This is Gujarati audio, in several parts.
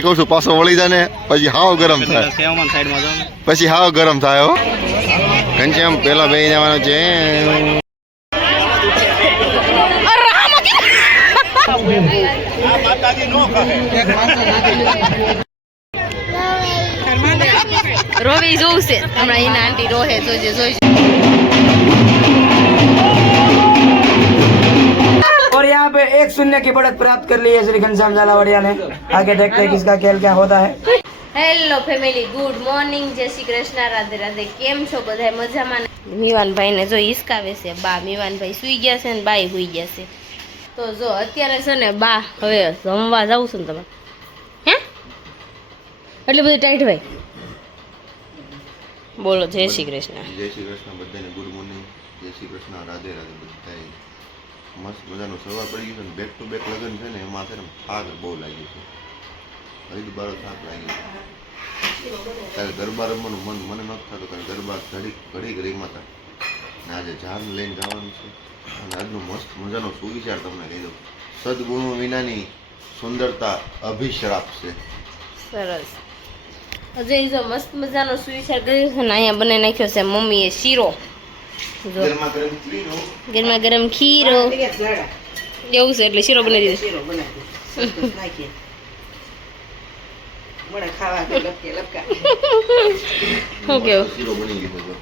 કહું છું પાછો વળી જાય ને પછી હાવ ગરમ થાય, પછી હાવ ગરમ થાય. હો ઘનશ્યામ પેલા બે જવાનું છે. રોવી જોવું છે હમણાં એના આંટી રોહે જોજે જોઈશે. और यहाँ पे 1-0 की बढ़त प्राप्त कर ली है श्री घनश्याम झालावाड़िया ने. आगे देखते हैं किसका खेल क्या होता है. હેલો ફેમિલી, ગુડ મોર્નિંગ, જય શ્રી કૃષ્ણ, રાધે રાધે. કેમ છો બધા? મજામાં? મીવાનભાઈ ને જો હિસકાવે છે બા. મીવાનભાઈ સુઈ ગયા છે ને બાઈ સુઈ ગયા છે. તો જો અત્યારે છે ને બા હવે જમવા જાવ છું ને તમે હે એટલે બધું ટાઈટ ભાઈ બોલો. જય શ્રી કૃષ્ણ. જય શ્રી કૃષ્ણ બધાને. ગુડ મોર્નિંગ, જય શ્રી કૃષ્ણ, રાધે રાધે. બધા મસ્ત મજાનું સવાર પડી ગયું છે. બેક ટુ બેક લગન છે ને એમાં છે ને થાક બહુ લાગ્યું છે. હજી બારો થાક લાગ્યો છે. ત્યારે ગરબા રમવાનું મન મને નથી થતું, કારણ ગરબા ઘડી રહીમાં હતા ને આજે ઝાડ લઈને જવાનું છે. અને આજનો મસ્ત મજાનો સુવિચાર તમને કહી દઉં. સદગુણો વિનાની સુંદરતા અભિશ્રાપ છે. સરસ. અજય જો મસ્ત મજાનો સુવિચાર કર્યો છે ને અહીંયા બનાવી નાખ્યો છે મમ્મીએ શીરો. ગરમા ગરમ ખીરો એવું છે એટલે શીરો બનાવી દીધો. શું કેવું? શીરો બની ગયો.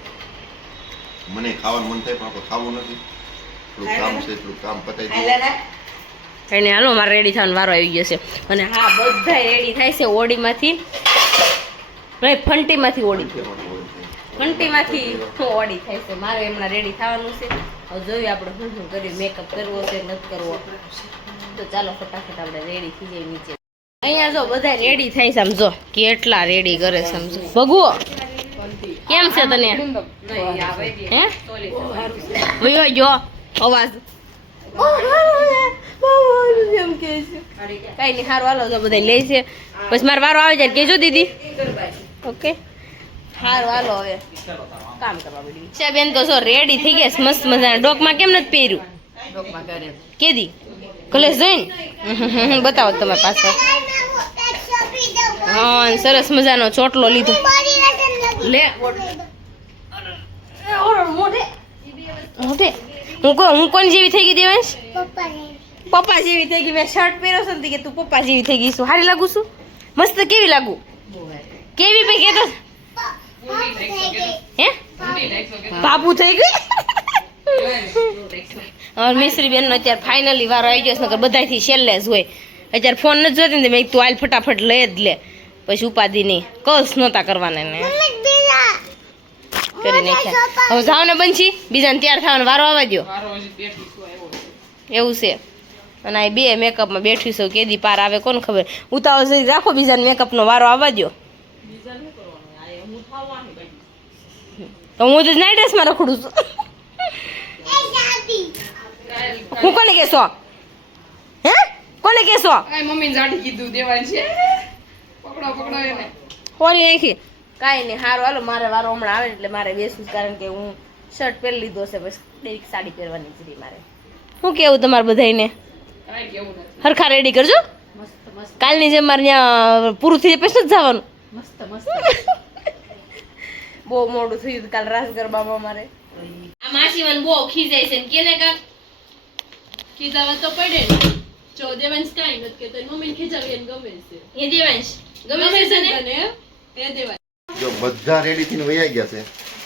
મને ખાવાનું મન થાય પણ ખાવું નથી. થોડું કામ છે, થોડું કામ પતાવી દઈએ. એને હાલો મારે રેડી થવાનો વારો આવી ગયો છે. અને હા, બધા રેડી થાય છે ઓડીમાંથી નહીં, ફંટીમાંથી ઓડી. ફંટીમાંથી ઓડી થાય છે. મારે હમણાં રેડી થવાનું છે. હવે જોઈએ આપણે શું શું કર્યું, મેકઅપ કરવો છે નથી કરવો. તો ચાલો ફટાફટ આપણે રેડી થઈ જઈએ નીચે. અહીંયા જો બધા રેડી થાય છે. સમજો કેટલા રેડી કરે છે. સમજો ભગવો કેમ છે તને? હે વયો જો અવાજ એમ કે છે કઈ નહીં. સારું હાલો તો બધા લે છે. પછી મારો વારો આવે જાય કેજો દીદી. ઓકે સારું હાલો હવે કામ કરવા પડ્યું છે. બેન તો જો રેડી થઈ ગયા મસ્ત મજાના. ડોકમાં કેમ નથી પહેર્યું? કેદી કલેશ જોઈને બતાવો તમારી પાસે. હા સરસ મજાનો ચોટલો લીધો. લે મોઢે હું કોણ જેવી થઈ ગઈ દેવાંશ? પપ્પા જેવી થઈ ગઈ. મેં શર્ટ પહેર્યો છે ને કે તું પપ્પા જેવી થઈ ગઈ છું. સારી લાગુ છું? મસ્ત કેવી લાગુ? કેવી ભાઈ કેતો હે બાબુ થઈ ગઈ. મિશ્રી બેન નો અત્યારે ફાઇનલી વારો આવી ગયો છે. બધાથી છેલ્લે જ હોય. અત્યારે ફોન નથી જોતી ને મેં તું હાલ ફટાફટ લઈ જ લે. પછી ઉપાધિ નહીં કસ નહોતા કરવાના ને કરી નાખ્યા. હવે જાવ ને બંછી બીજાને તૈયાર થવાનો વારો આવવા દો. એવું છે. અને આ બે મેકઅપમાં બેઠી છું. કેદી પાર આવે કોને ખબર. ઉતાવળ રાખો, બીજાને મેકઅપનો વારો આવવા દો. તો હું તો નાઇટ ડ્રેસમાં રખડું છું. હું કોને કહેશો? હે કોને કહેશો? મમ્મી જાડી કીધું દેવાય છે. પકડો એને. હોલી આખી કાંઈ નહીં. સારું હાલો મારે વારો હમણાં આવે એટલે મારે બેસવું જ, કારણ કે હું શર્ટ પહેરી લીધો છે. બસ ડાયરેક્ટ સાડી પહેરવાની જ રહી મારે. શું કેવું તમારે બધાને? હરખા રેડી કરજો. કાલની જેમ મારે ત્યાં પૂરું થઈ જાય પછી જ જવાનું. બહુ મોડું થયું કાલ રાસ ગરબામાં મારે. આ માસીવાન બહુ ખીજાય છે કેને કા ખીજાવા તો પડે ને. જો દેવાંશ કાઈ નથી કેતો, મમ્મીને ખીજાવી એને ગમે છે. એ દેવાંશ ગમે છે ને એ દેવાંશ. જો બધા રેડી થઈને વયા ગયા છે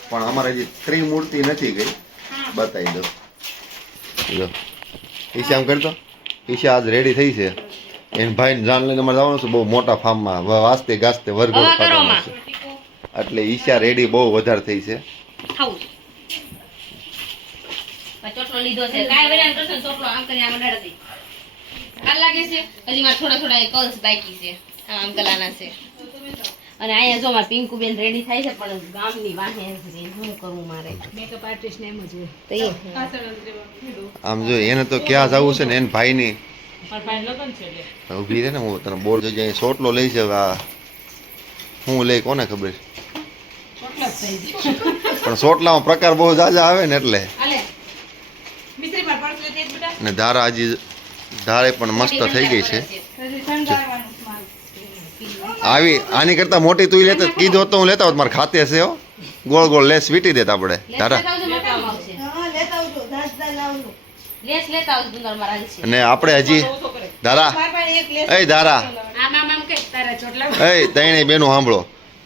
પણ અમારે હજી ત્રિમૂર્તિ નથી ગઈ. બતાવી દો. જો ઈશા આમ કરતો. ઈશા આજ રેડી થઈ છે. એને ભાઈને જાન લઈને અમારે જવાનું છે બહુ મોટા ફાર્મમાં વાસ્તે ગાસ્તે વરઘોડ કરવાનો છે. એટલે ઈશા રેડી બહુ વધારે થઈ છે. ચોટલો લીધો છે. કાઈ વેરાન કરશે ચોટલો આમ કરીને આમ અડાડી દે. આ લાગે છે હજી મારે થોડા થોડા કલ્સ બાકી છે. આમ કલાના છે. અને અહીંયા જો મારા પિંકુ બેન રેડી થાય છે પણ ગામની વાહે શું કરવું મારે? મેકઅપ આર્ટિસ્ટ ને એમ જ હોય. તો આમ જો એને તો ક્યાં જવું છે ને એને ભાઈની પર ભાઈ લગન છે એટલે ઊભી રહે ને. હું તને બોલ જોજે અહીં સોટલો લઈ છે. આ હું લઈ કોને ખબર. ચોટલા થઈ જાય. પણ સોટલામાં પ્રકાર બહુ જાજા આવે ને એટલે. હાલે મિસ્ત્રી પર પડતો તે બેટા. ને ધારા હજી ધારે પણ મસ્ત થઈ ગઈ છે. હજી સંધારવાનું માલ. આવી આની કરતા મોટી તું લેતા કીધું હોત તો હું લેતા હોત મારે ખાતે હશે હો ગોળ ગોળ લેસ વીટી દેતા આપણે ધારા લેસ લેતા આવજો ગુંદર મારા હાલશે. અને આપણે હજી ધારા એ ધારા આમ કે તારા ચોટલા એ તઈને બેનું સાંભળો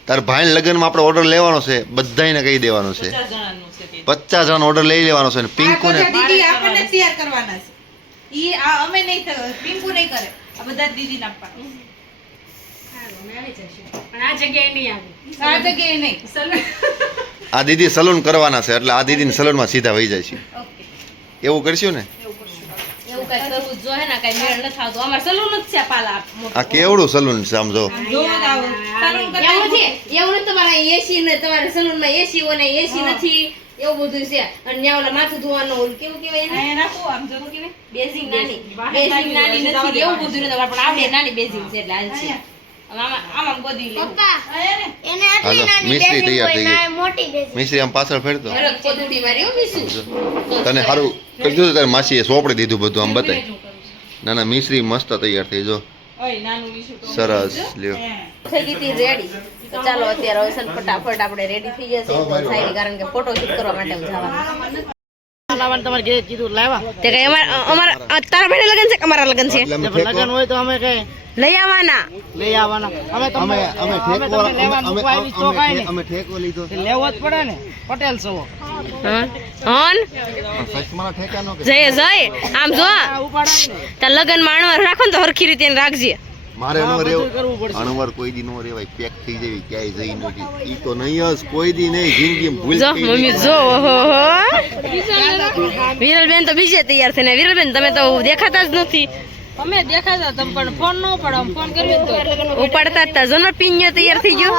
તાર ભાઈને લગ્નમાં આપણે ઓર્ડર લેવાનો છે બધાને કહી દેવાનો છે 50 જણાનો ઓર્ડર લઈ લેવાનો છે ને પિંકુ ને દીદી આપણને તૈયાર કરવાના છે ઈ આ અમે નહીં પિંકુ નહીં કરે આ બધા દીદીને આપવાના પણ આ જગ્યાએ નહીં આવે. આ જગ્યાએ નહીં આ દીદી સલૂન કરવાના છે એટલે આ દીદીને સલૂનમાં સીધા વહી જાય છે એવું કરશું ને એવું કઈ કરવું જ જોઈએ ને કઈ મેળ નથી આવતો. અમારે સલૂન જ છે પાલા આ કેવડું સલૂન છે આમ જો જોવો તો આવો સલૂન કરતા એવું નથી તમારે એસી ને તમારે સલૂનમાં એસી હોય ને એસી નથી એવું બધું છે. અને ત્યાં ઓલા માથું ધોવાનું ઓલું કેવું કહેવાય એને અહીંયા રાખો આમ જરૂર કે બેઝિંગ નાની નથી એવું બધું નથી પણ આવડે નાની બેઝિંગ છે એટલે હાલ છે. આમાં ગોદી લેવું હાલો મિશ્રી તૈયાર થઈ ગઈ મિશ્રી આમ પાછળ ફેરતો હરક કોદુડી મારી હો મીસુ. તને સારું કરી દીધું તારી માસીએ સોંપડી દીધું બધું આમ બતાય ના ના મિશ્રી મસ્ત તૈયાર થઈ જો ઓય નાનું વિશુ તો સરસ લ્યો થઈ ગઈ હતી રેડી. તો ચાલો અત્યારે હવે છે ને ફટાફટ આપણે રેડી થઈ જશે સારી કારણ કે ફોટો શૂટ કરવા માટે જવાનું. તમારે ઘરે કીધું લાવ્યા તે કઈ અમારા તારા ભાઈને લગન છે કે અમારા લગન છે લગન હોય તો અમે કઈ લઈ આવવાના. લઈ આવવાના અમે તમને અમે ઠેકો લીધો લેવો જ પડે ને પટેલ છો હોન સચમાના ઠેકાનો કે જય જય આમ જો તાર લગન માં અણવર રાખો ને તો હરખી રીતે એને રાખજે. મારે નો રેવ અણવર કોઈ દી નો રેવાય પેક થઈ જવી ક્યાંય જઈ નથી ઈ તો નહીં જ કોઈ દી નહીં જિંદગી ભૂલ જો મમ્મી જો ઓહો વિરલબેન તો બીજે તૈયાર થઈને. વિરલબેન તમે તો દેખાતા જ નથી. અમે દેખાતા તમ પણ ફોન ન ઉપાડો ફોન કરવી તો ઉપાડતા જ તા જનો પિન્યો તૈયાર થઈ ગયો.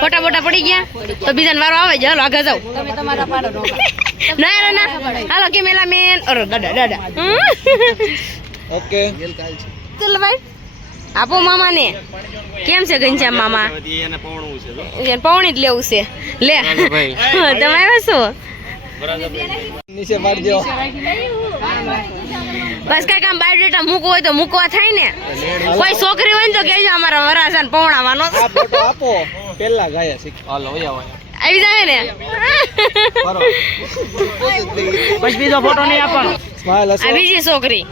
ફોટા બોટા પડી ગયા તો બીજાને વારો આવે છે. હાલો આગળ જાવ તમે તમારા પાડો ના ના ના હાલો કે મેલા મેન અરે દાદા દાદા ઓકે ચલ ભાઈ આપો મામાને. કેમ છે ઘનશ્યામ મામા? એને પૌણી જ લેવું છે. લે તમે આવ્યા છો નીચે પાડજો બસ કઈ કામ બાયોડેટા મૂકવો હોય તો મૂકવા થાય ને. કોઈ છોકરી હોય ને તો કહેજો અમારા વરાસાને પૌણાવાનો આ ફોટો આપો પેલા ગાયા શીખ હાલો વયા આવી જાય ને. પછી બીજો ફોટો નહીં આપવાનો સ્માઈલ આ બીજી છોકરી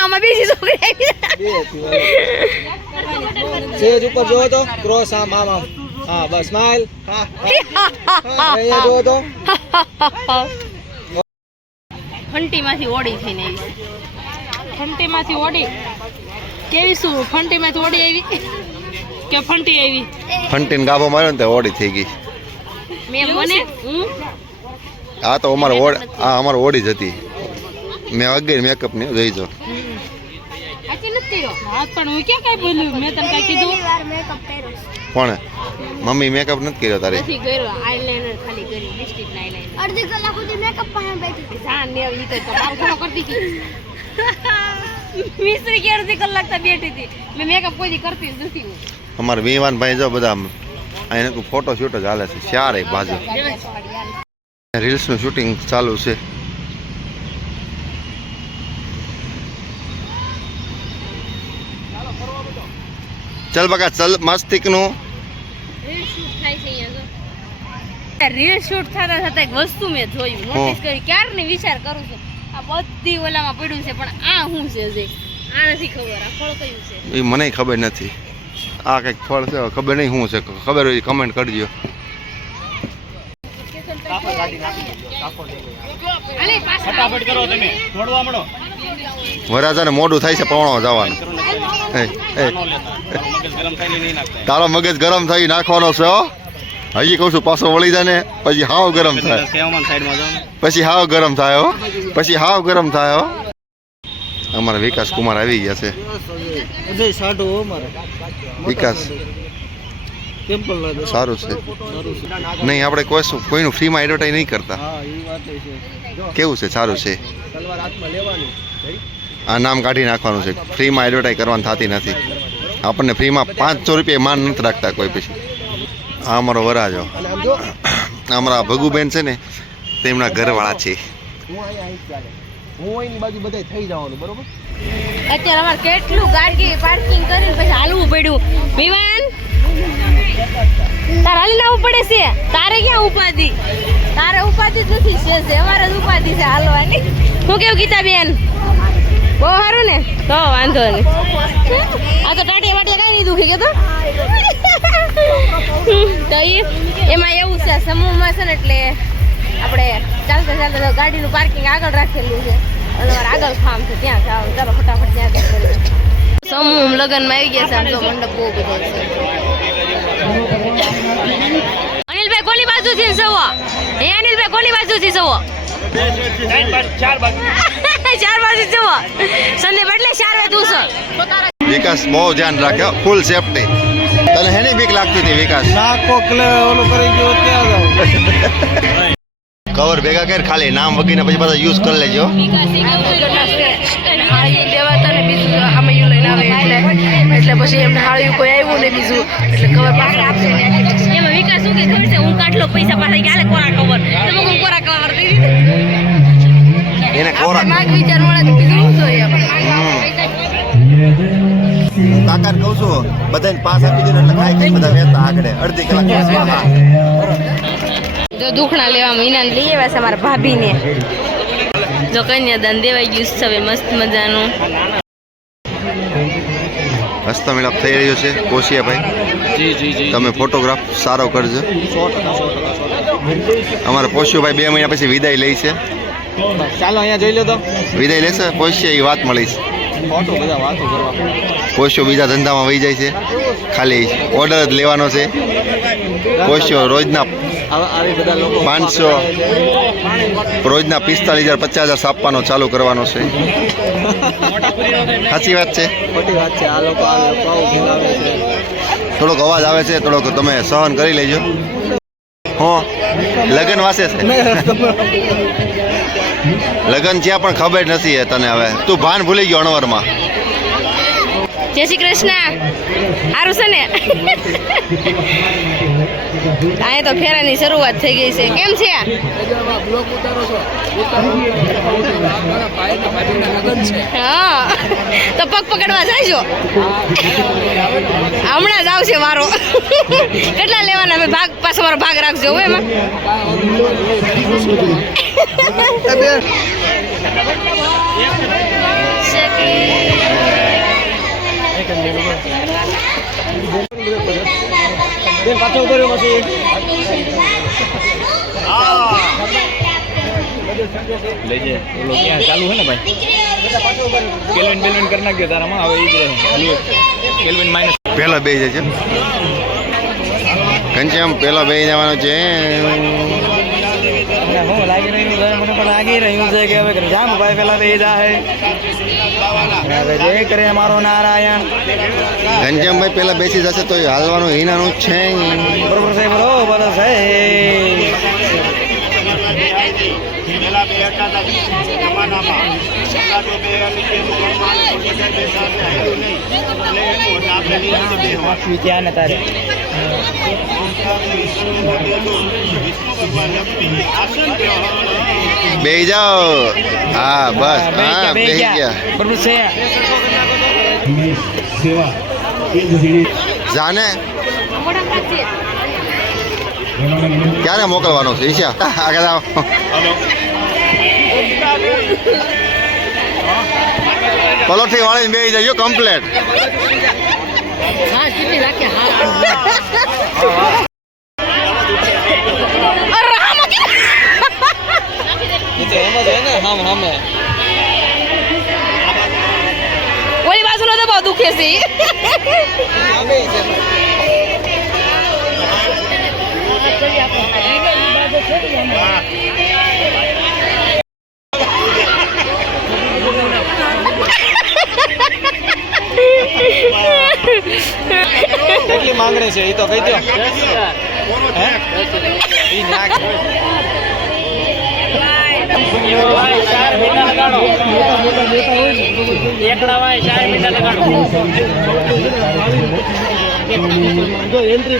આમાં બીજી છોકરી આવી સેજ ઉપર જોવો તો ક્રોસ આમ આમ આમ હા બસ સ્માઈલ હા અહીંયા જોવો તો ફંટીમાંથી ઓડી થઈને આવી. ફંટીમાંથી ઓડી કેવી શું ફંટીમાંથી ઓડી આવી કે ફંટી આવી ફંટીને ગાભો માર્યો ને તો ઓડી થઈ ગઈ. મેં મને આ તો અમારો ઓડી જ હતી. મેં અગેર મેકઅપ ને જોઈ જો આથી નથી કર્યો. હા પણ હું ક્યાં કઈ બોલ્યું મેં તને કઈ કીધું કોણે મમ્મી મેકઅપ નથી કર્યો તારે નથી કર્યો. આઈલાઇનર ખાલી કરી લિપસ્ટિક ના આઈલાઇનર અડધી કલાક સુધી મેકઅપ પાસે બેઠી જાન ને ઈ તો મારું ઘણો કરતી હતી. મિસ્ત્રી કે અડધી કલાક તા બેઠી હતી. મેં મેકઅપ કોઈ દી કરતી જ નથી. અમારે વિવાન ભાઈ જો બધા અહીંયા ફોટો શૂટ જ હાલે છે ચારે બાજુ રીલ્સ નું શૂટિંગ ચાલુ છે. ચલ બકા ચલ મસ્તિક નું રીલ શૂટ થાય છે અહીંયા જો. રીલ શૂટ થતા થતા એક વસ્તુ મેં જોયું નોટિસ કરી ક્યારની વિચાર કરું છું. આ બધી ઓલામાં પડ્યું છે પણ આ શું છે જે આ નથી ખબર. આ ફળ કયું છે એ મને ખબર નથી. આ કઈક ફળ છે ખબર નહીં શું છે. ખબર હોય કમેન્ટ કરજો. ફટાફટ કરો તમે દોડવા મળો વરાજાને મોડું થાય છે પવણો જવાનું. તારો મગજ ગરમ થઈ નાખવાનો છે હો. હજી કહું છું પાછો વળી જાય ને પછી હાવ ગરમ થાય. પછી હાવ ગરમ થાય હો. પછી હાવ ગરમ થાય હો. અમારા વિકાસ કુમાર આવી ગયા છે. અજય સાડો મારે વિકાસ સિમ્પલ લાગે સારું છે. નહીં આપણે કોઈનું ફ્રીમાં એડવર્ટાઈઝ નહીં કરતા. હા એ વાત છે કેવું છે સારું છે. તલવાર હાથમાં લેવાની આ નામ કાઢી નાખવાનું છે. ફ્રીમાં એડવર્ટાઈઝ કરવાની થતી નથી. આપણને ફ્રીમાં 500 રૂપિયા માન નથી રાખતા કોઈ. પછી આ અમારો વરાજો અને આમ જો અમારા ભગુબેન છે ને તેમના ઘરવાળા છે. હું અહીંયા ચાલે હું અહીંની બાજુ બધાય થઈ જવાનું બરોબર અત્યારે અમારે કેટલું ગાડી પાર્કિંગ કરીને પછી હાલવું પડ્યું. વિવાન તારે હાલી નાવું પડે છે. તારે ક્યાં ઉપાધિ? તારે ઉપાધિ જ નથી છે, અમારે જ ઉપાધિ છે હાલવાની. હું કેવું ગીતા બેન? બહુ સારું ને, તો વાંધો નહીં. આ તો ટાટિયા વાટિયા કઈ નહીં દુખી કે તો એમાં એવું છે સમૂહમાં છે ને એટલે આપણે ચાલતા ચાલતા ગાડીનું પાર્કિંગ આગળ રાખેલું છે અને અમારે આગળ ફાર્મ છે ત્યાં જવાનું. ચાલો ફટાફટ ત્યાં કરીએ. સમૂહ લગ્નમાં આવી ગયા છે. આમ તો મંડપ બહુ બધો છે. અનિલભાઈ કોની બાજુથી સવો? હે અનિલભાઈ કોની બાજુથી સવો? ચાર બાજુ જવો. સંદીપ એટલે 4 વાગે તું છો. વિકાસ બહુ ધ્યાન રાખ્યો, ફૂલ સેફટી. તને હેની બીક લાગતી હતી વિકાસ? નાકો ઓલું કરી ગયો ત્યાં કવર ભેગા કર, ખાલી નામ વગીને પછી પાછા યુઝ કરી લેજો. હાળી દેવાતા ને બીજું હામયું લઈને આવે એટલે પછી એમને હાળ્યું કોઈ આવ્યું ને બીજું એટલે કવર પાછળ આપશે. એમાં વિકાસ શું કે ખબર છે, હું કાઢલો પૈસા પાછા ક્યારે કોરા કવર તમે હું કોરા કવર દઈ દીધી. એને કોરા માગ વિચાર મળે તો બીજું શું જોઈએ આપણે. હું કાકાને કહું છું બધાને પાસ આપી દે એટલે ખાઈ ખાઈ બધા વહેતા આગળ અડધી કલાક. જો દુખણા લેવા મહિનાને લઈ આવ્યા છે અમારા ભાભીને. જો કન્યાદાન દેવાઈ ગયું છે હવે મસ્ત મજાનું. હસ્તમેળાપ થઈ રહ્યો છે કોશિયાભાઈ. તમે ફોટોગ્રાફ સારો કરજો. અમારા પોશિયોભાઈ 2 મહિના પછી વિદાય લે છે. ચાલો અહીંયા જોઈ લો તો વિદાય લેશે પોશિયા, એ વાત મળી છે. ફોટો બધા વાતો કરવા પોશિયો બીજા ધંધામાં વહી જાય છે, ખાલી ઓર્ડર જ લેવાનો છે. પોશિયો રોજના આવી બધા લોકો 500 રોજના 45,000 50,000 છાપવાનો ચાલુ કરવાનો છે. સાચી વાત છે. ખોટી વાત છે. આ લોકો આવું બોલાવે છે. થોડોક અવાજ આવે છે, થોડોક તમે સહન કરી લેજો. હો લગન વાસે છે. લગન જ્યાં પણ ખબર નથી હે તને. હવે તું ભાન ભૂલી ગયો અણવરમાં. જય શ્રી કૃષ્ણ. સારું છે ને? અહીંયા તો ફેરાની શરૂઆત થઈ ગઈ છે. કેમ છે? હા તો પગ પકડવા જાયજો. હમણાં જ આવશે વારો. કેટલા લેવાના? અમે ભાગ પાછો મારો ભાગ રાખજો હો એમાં. પાછો ઉભો પછી લેજે ઓલો ક્યાં ચાલુ છે ને ભાઈ. કેલ્વિન કરી નાખજો તારામાં. હવે ઈ જ કેલ્વિન માઇનસ પહેલા બે જાય છે. ઘનશ્યામ પહેલા બે જવાનો છે. લાગી રહ્યું છે, મને પણ લાગી રહ્યું છે કે હવે જામ ભાઈ પેલા બે જાય. જય કરે મારો નારાયણ. ઘનશ્યામભાઈ પહેલા બેસી જશે તો હાલવાનું હિનાનું જ છે. બરોબર છે, બરોબર છે. ક્યાં ને તારે બેહી જાઓ. હા બસ, હા બેહી ગયા. બરોબર છે. જાને ક્યારે મોકલવાનો છે ઈશા? આગળ આવો. પલોઠી વાળીને બેસી જાય કમ્પ્લેટ. ઓલી બાજુનો તો બહુ દુખે છે. કેટલી માંગણી છે એ તો કહી દો. એન્ટ્રી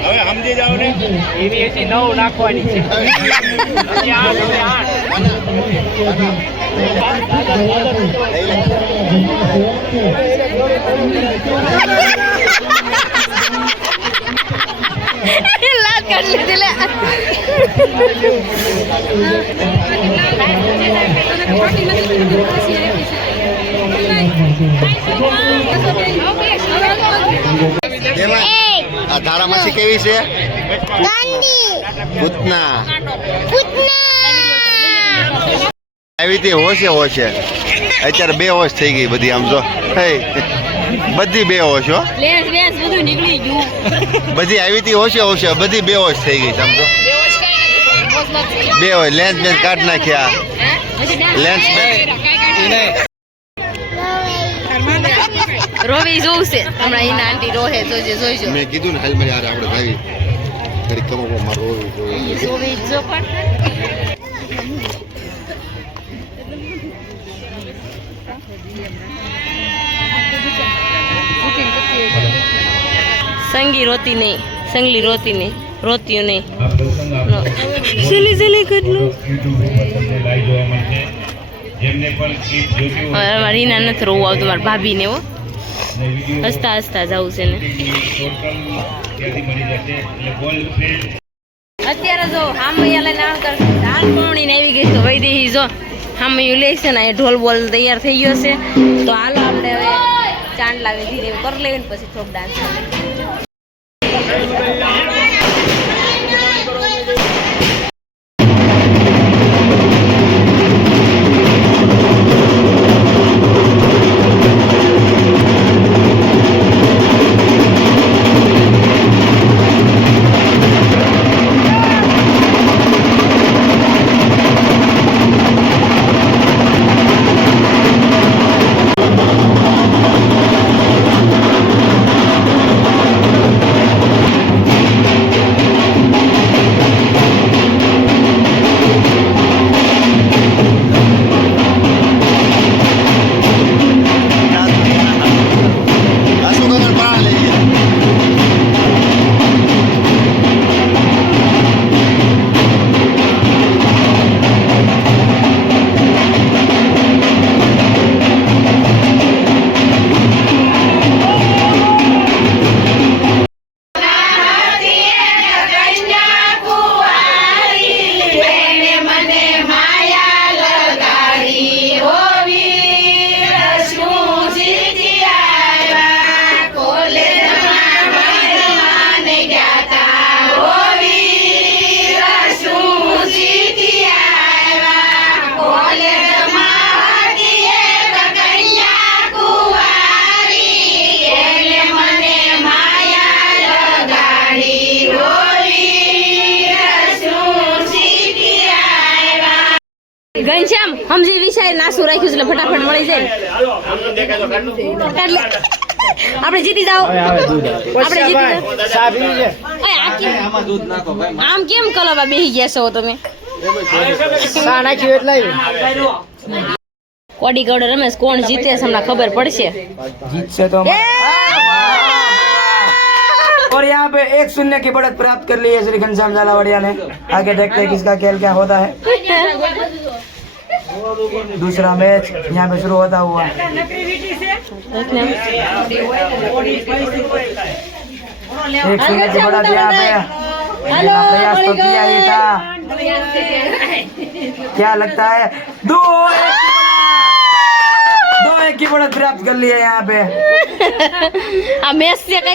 હવે સમજી જાવ ને એવી એસી 9 નાખવાની છે લાત કાઢી લીધી લે. આ ધારા માછી કેવી છે? ભૂતના આવી હતી હોશે અત્યારે 2 હોશ થઈ ગઈ બધી. આમ જો બધી 2 હોશ હો. બધું નીકળી ગયું. બધી આવી હતી હોશે બધી 2 હોશ થઈ ગઈ. સમજો 2 હોય. લેન્સ બેન્સ કાઢ નાખ્યા. લેન્સ રોવી જોવું છે હમણાં એના આંટી રોહે જોઈજો. મેં કીધું ને હાલ મારી યાર આપણે ભાઈ ઘડી કમો મારો રોવી જોઈએ. રોવી જો પણ સંગી રોતી નહીં, સંગલી રોતી નહીં, રોત્યું નહીં. સિલી કેટલું રીના નથી રોવું આવતું મારા ભાભીને. હો હસતા હસતા જવું છે ને. અત્યારે જો હામૈયા લઈને આવતા દાળ પાણીને આવી ગઈ તો વહી દઈ. જો હામૈયું લે છે ને એ ઢોલ બોલ તૈયાર થઈ ગયો છે. તો હાલો આપણે હવે ચાંદલા ધીરે કરી લેવી ને પછી થોડોક ડાન્સ કરી. ઘનશ્યામ સમજી વિચાર નાસું રાખ્યું એટલે ફટાફટ મળી જાય. આપણે જીતી જાઓ. આપણે જીતી આમ કેમ કલવા બેસી ગયા છો તમે? કોડી ગૌડ રમેશ કોણ જીતે છે હમણાં ખબર પડશે. जीतसे तो और यहाँ पे 1-0 की बढ़त प्राप्त कर ली है श्री घनश्याम झालावाड़िया ने. आगे देखते हैं किसका खेल क्या होता है. दूसरा मैच यहाँ पे शुरू होता हुआ. 1-0 की बढ़त यहाँ पे. प्रयास तो किया ही था. क्या लगता है 2-1 की बढ़त प्राप्त कर ली है यहाँ पे. આ મેચ છે કઈ.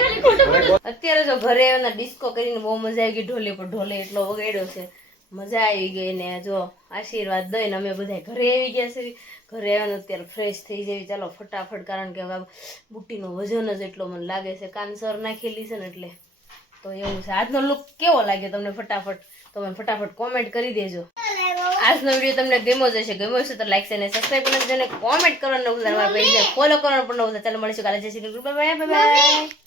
અત્યારે જો ઘરે ડિસ્કો કરીને બહુ મજા આવી ગઈ. ઢોલે પર ઢોલે એટલો વગાડ્યો છે. મજા આવી ગઈ ને જો આશીર્વાદ દઈને અમે બધા ઘરે આવી ગયા છે. ઘરે આવ્યા અત્યારે ફ્રેશ થઈ જવી. ચાલો ફટાફટ, કારણ કે હવે બુટ્ટીનું વજન જ એટલો મને લાગે છે. કાનસર નાખેલી છે ને એટલે તો એવું છે. આજનો લુક કેવો લાગ્યો તમને? ફટાફટ તમે ફટાફટ કોમેન્ટ કરી દેજો. આજનો વિડીયો તમને ગમ્યો જ હશે. ગમ્યો હશે તો લાઈક અને સબસ્ક્રાઈબ કરજો અને કોમેન્ટ કરવાનું ન ભૂલતા. અમારા પેજને ફોલો કરવાનું પણ ન ભૂલતા. ચાલો મળીશું કાલે. જય શ્રી કૃષ્ણ. Bye bye.